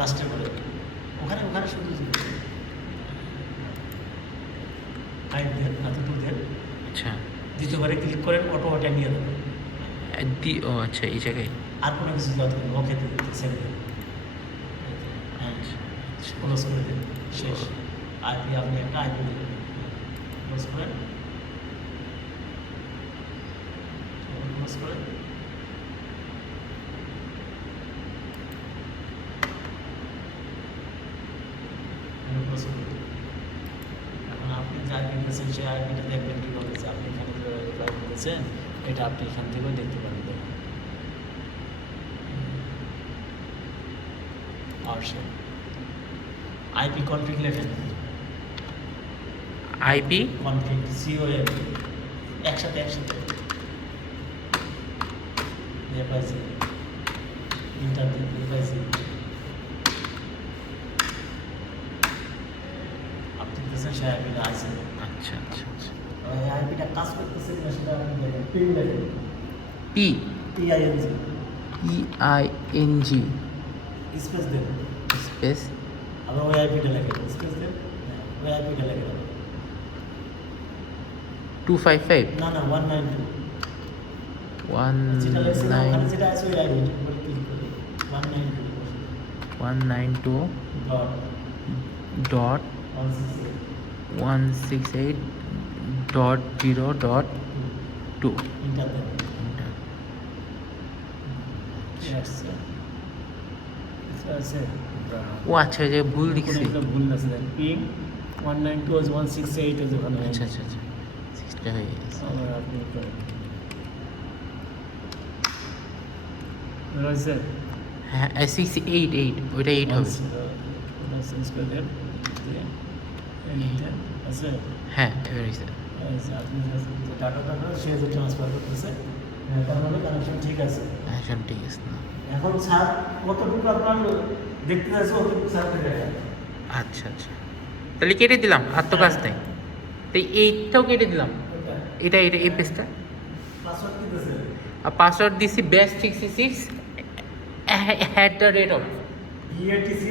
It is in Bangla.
লাস্টে করে ওখানে ওখানে শুধু হাইট দেন, এতটুকু দেন। আচ্ছা দ্বিতীয়বারে ক্লিক করেন, অটো ওটা নিয়ে দেবেন। ও আচ্ছা এই জায়গায়। আর কোনো কিছু যত ওকে ছেড়ে দেন। হ্যাঁ, ক্লোজ করে দেন, শেষ। আইপি আপনি একটা আইপি দেবেন, ক্লোজ করেন, ক্লোজ করেন। ক্লোজ করে দিন। এখন আপনি যে আইপি দিয়েছেন সেই আইপিটা দেখবেন কীভাবে, যে আপনি এখানে যে রিপ্লাই করেছেন এটা আপনি এখান থেকেও দেখতে পারেন। দেখুন পাওয়ারশেল আইপি কনফিগ লেখেন, আইপি কনফিগ COM একসাথে একসাথে পাইছি, ইন্টারনেট পাইছি। আপনি দেখতেছেন সেই আইপিটা আছে। আচ্ছা আচ্ছা আচ্ছা এই আইপিটা কাজ করতেছে কিনা সেটা আপনি দেখেন। পিং লেখেন, পি PING PING স্পেস দেন, স্পেস আবার ওই আইপিটা লেখেন, স্পেস দেন, ওই আইপিটা লেখেন। 255 না না 192 যেটা লেখছেন ওখানে যেটা আছে ওই আইপিটা উপরে ক্লিক করে 192 192 dot dot 168 dot 0 dot 2 enter দেন। enter। আসছে আছে ও আচ্ছা যে ভুল লিখছি। ভুল আছে দেন। পিং 192 168 আছে ওখানে। আচ্ছা আচ্ছা আচ্ছা 6টা হয়ে গেছে। আবার আপনি করেন রয়েছে। হ্যাঁ 688 ওইটা 8 হবে। চেঞ্জ করে দেন, দিয়ে আছে। হ্যাঁ এবার হয়েছে। আপনি যে ডাটাটা সে যে ট্রান্সফার করতেছে তার মানে কানেকশন ঠিক আছে। হ্যাঁ সব ঠিক আছে না। এখন স্যার কতটুকু আপনার দেখতে যাচ্ছে কতটুকু স্যার থেকে আচ্ছা আচ্ছা তাহলে কেটে দিলাম, আর তো কাজ নেই। তো এইটাও কেটে দিলাম, এটা এটা এই পেজটা। পাসওয়ার্ড কি দিতেছে? আর পাসওয়ার্ড দিছি বেস্ট 66 @, BATC